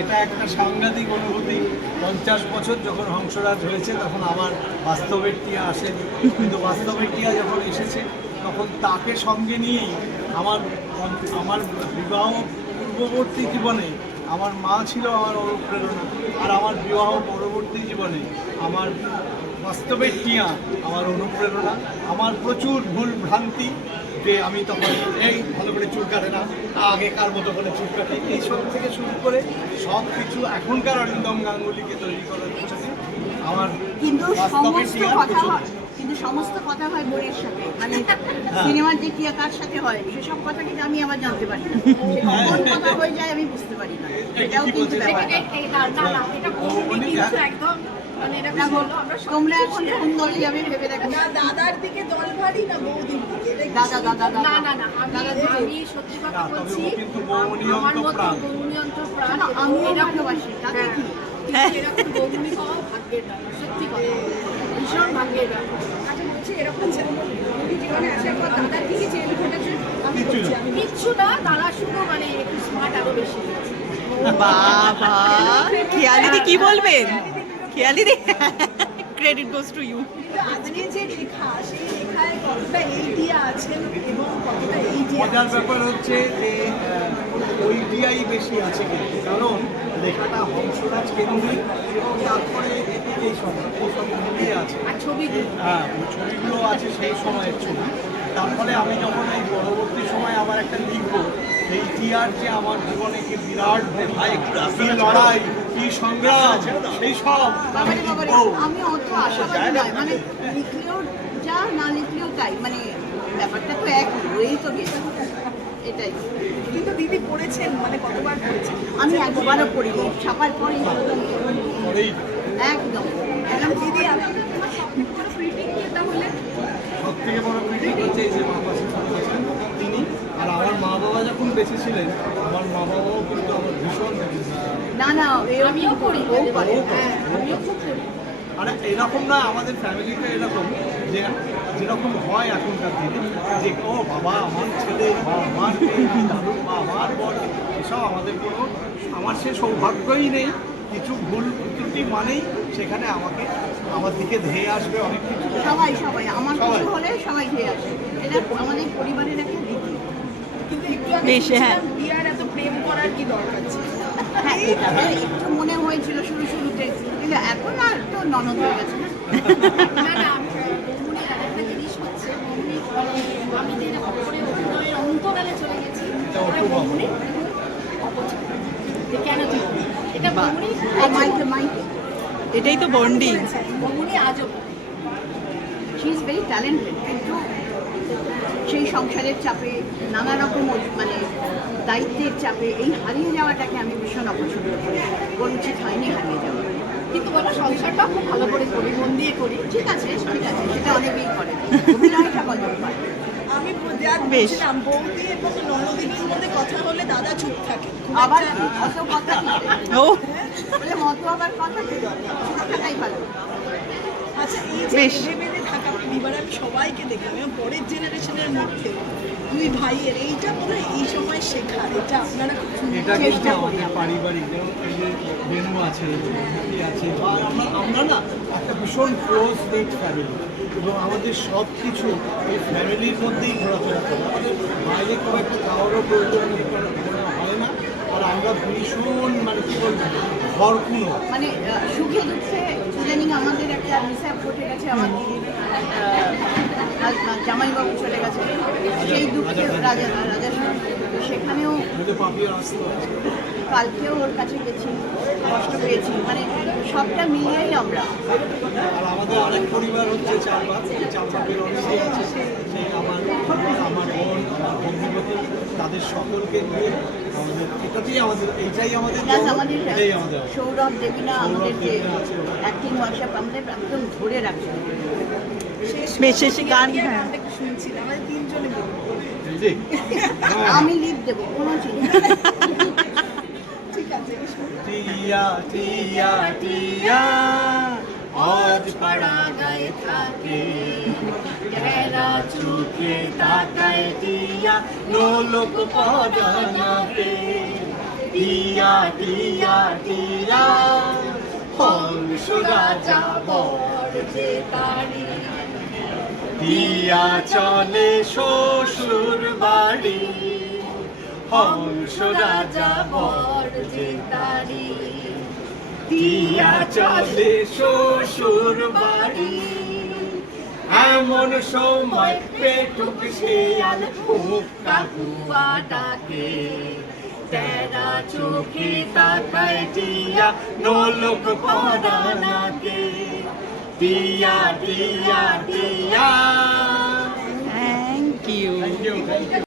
এটা একটা সাংঘাতিক অনুভূতি। 50 বছর যখন হংসরাজ হয়েছে তখন আমার বাস্তবের টিয়া আসেনি, কিন্তু বাস্তবের টিয়া যখন এসেছে তখন তাকে সঙ্গে নিয়েই আমার আমার বিবাহ পূর্ববর্তী জীবনে আমার মা ছিল আমার অনুপ্রেরণা, আর আমার বিবাহ পরবর্তী জীবনে আমার বাস্তবের টিয়া আমার অনুপ্রেরণা। আমার প্রচুর ভুল ভ্রান্তি, যে আমি তখন এই ভালো করে চুল কাটে না, আগেকার মতো করে চুল কাটে, এইসব থেকে শুরু করে সব কিছু এখনকার অরিন্দম গাঙ্গুলিকে তৈরি করার পিছনে আমার কিন্তু বাস্তবের টিয়ার প্রচুর। কিন্তু সমস্ত কথা হয় বোনের সাথে, মানে সিনেমার যে টিয়া কার সাথে হয় সেসব কথা কিন্তু আমি আবার জানতে পারি না, কোন কথা হয়ে যায় আমি বুঝতে পারি না, এটাও কিন্তু ব্যাপার। তোমরা এখন কোন দলে যাবে ভেবে দেখো। দাদার দিকে দল ভারী না বৌদির দিকে? দাদা দাদা না না না, আমি সত্যি কথা বলছি, আমার মতো বৌনিয়ন্ত্র প্রাণ আমিও ভালোবাসি, তাতে কি এরকম বৌনি পাওয়া ভাগ্যের ব্যাপার, সত্যি কথা, ভীষণ ভাগ্যের ব্যাপার। আচ্ছা বলছি এরকম বৌদি জীবনে আসার পর দাদার দিকে চেঞ্জ ঘটেছে? আমি বলছি আমি কিচ্ছু না, তারা শুধু মানে একটু স্মার্ট আরো বেশি। বাবা খেয়ালিদি কি বলবেন? খেয়ালিদি ক্রেডিট গোস টু ইউ। কিন্তু আজকে যে লেখা, সেই লেখায় কতটা এইডিয়া আছেন এবং কতটা এইডিয়া মজার ব্যাপার হচ্ছে যে ওই টিয়াই বেশি আছে, কিন্তু কারণ লেখাটা হংসরাজ কেন্দ্রিক এবং তারপরে এইসব মিলিয়ে আছে। আর ছবিগুলো হ্যাঁ, ওই ছবিগুলো আছে সেই সময়ের ছবি। তারপরে আমি যখন এই পরবর্তী সময় আবার একটা লিখব, এই টিয়ার যে আমার জীবনে কি বিরাট কি লড়াই, কি সংগ্রাম, সেই সব আমি লিখব। আমি অত আশাবাদী নয়, মানে লিখলেও যা, না লিখলেও তাই, মানে ব্যাপারটা তো এক হয়েই তো গেছে, এটাই। কিন্তু দিদি পড়েছেন, মানে কতবার পড়েছেন? আমি একবারও পড়িনি, ছাপার পরেই একদম করেই একদম দিদি আপনার ক্রিটিক যেটা হলে সব থেকে বড় ক্রিটিক হচ্ছে এই যে মা পাশে আছেন তিনি। আর আমার মা বাবা যখন বেঁচে ছিলেন, আমার মা বাবাও কিন্তু আমার ভীষণ না না, আমিও করি, ও করে। হ্যাঁ আমিও খুব করি। মানে এরকম না, আমাদের ফ্যামিলিটা এরকম যে যেরকম হয় এখনকার দিনে, যে ও বাবা আমার ছেলে বা আমার মেয়ে কি দারুণ বা আমার বর, এসব আমাদের কোনো, আমার সে সৌভাগ্যই নেই। কিছু ভুল ত্রুটি মানেই সেখানে আমাকে আমার দিকে ধেয়ে আসবে অনেক কিছু। সবাই সবাই আমার সবাই। কিছু হলে সবাই খেয়ে আসে, এটা আমাদের পরিবারের একটা রীতি। কিন্তু একটু আগে বেশ, হ্যাঁ। শুনছিলাম বিয়ার এত প্রেম করার কি দরকার ছিল? হ্যাঁ, এটা একটু মনে হয়েছিল শুরুতে, কিন্তু এখন আর তো ননদ হয়ে গেছে না। না না, বৌমনি আর একটা জিনিস হচ্ছে, বৌমনি আমি যে এরকম করে অভিনয়ের অন্তরালে চলে গেছি, ওটা বৌমনি অপছন্দ, যে কেন তুই করবি? এটা বৌমনি মাইকে মাইকে এটাই তো বন্ডিং। বৌমনি আজও শি ইজ ভেরি ট্যালেন্টেড, কিন্তু সেই সংসারের চাপে, নানা রকম মানে দায়িত্বের চাপে এই হারিয়ে যাওয়াটাকে আমি ভীষণ অপছন্দ করি। ওর উচিত হয়নি হারিয়ে যাওয়া। কিন্তু বলো সংসারটাও খুব ভালো করে করি, মন দিয়ে করি। ঠিক আছে, সেটা অনেকেই করে, অভিনয়টা কজন পারে। আমি যা বেশ। বলছিলাম বৌদি এবং ননদিনীর মধ্যে কথা হলে দাদা চুপ থাকে। খুব আবার একটা- অত কথা কি? ও বলে মতো আবার কথা কি? কথাটাই ভালো। আচ্ছা এই যে বেশ। বেঁধে বেঁধে থাকা পরিবার, আমি সবাইকে দেখলাম এবং পরের জেনারেশনের মধ্যে দুই ভাইয়ের এইটা বোধহয় এই সময় শেখার, এটা আপনারা খুব সুন্দর এটা কিন্তু চেষ্টা করি আমাদের পারিবারিক, যেমন এই যে বেনু আছে, দিদি আছে, বা আমরা না একটা ভীষণ ক্লোজ নেট ফ্যামিলি, এবং আমাদের সব কিছু এই ফ্যামিলির মধ্যেই ঘোরাফেরা করে। আমাদের বাইরে খুব একটা খাওয়ারও প্রয়োজন হয় না, আর আমরা ভীষণ মানে কী বলবো ভরপুরো। মানে সুখে দুঃখে ইদানিং আমাদের একটা মিসঅ্যাপ ঘটে গেছে, আমার দিদির জামাইবাবু চলে গেছে, সেই দুঃখে রাজা সেখানেও আমাদের পাপিয়ার আসতে আছে। কালকেও ওর কাছে গেছি, কষ্ট পেয়েছি, মানে সবটা মিলিয়েই আমরা। আর আমাদের আরেক পরিবার হচ্ছে চারবাগ, চারবাগের অনেকেই আছে, সেই আমার বোন, আমার বন্ধুগত, তাদের সকলকে নিয়ে আমাদের এটাতেই আমাদের, এইটাই আমাদের প্লাস জগৎ, আমাদের এটাই আমাদের সৌরভ দেবিনা, আমাদের যে দেবিনা আছে, ওরা। অ্যাক্টিং ওয়ার্কশপ আমাদের একদম ধরে রাখছে। বেশ, শেষে গান, বিয়ার হ্যাঁ। গানটা একটু শুনছিলাম, আমাদের তিনজনে বলবো। এই যে, হ্যাঁ। আমি লিড দেবো, কোনো চিন্তা নেই। ঠিক আছে আমি শুনি। টিয়া টিয়া টিয়া আজ পাড়া গায়ে থাকে, গেরা চোখে তাকায় টিয়া, লোক পদানাতে। টিয়া টিয়া টিয়া হংস রাজা বর যে তারি টিয়া চলে শ্বশুর বাড়ি হংস রাজা বর যে তারি টিয়া চলে শ্বশুর বাড়ি এমন সময় পেটুক শেয়াল হুক্কা হুয়া ডাকে তেরা চোখে তাকায় টিয়া নোলক পরানাকে টিয়া টিয়া টিয়া থ্যাংক ইউ থ্যাংক ইউ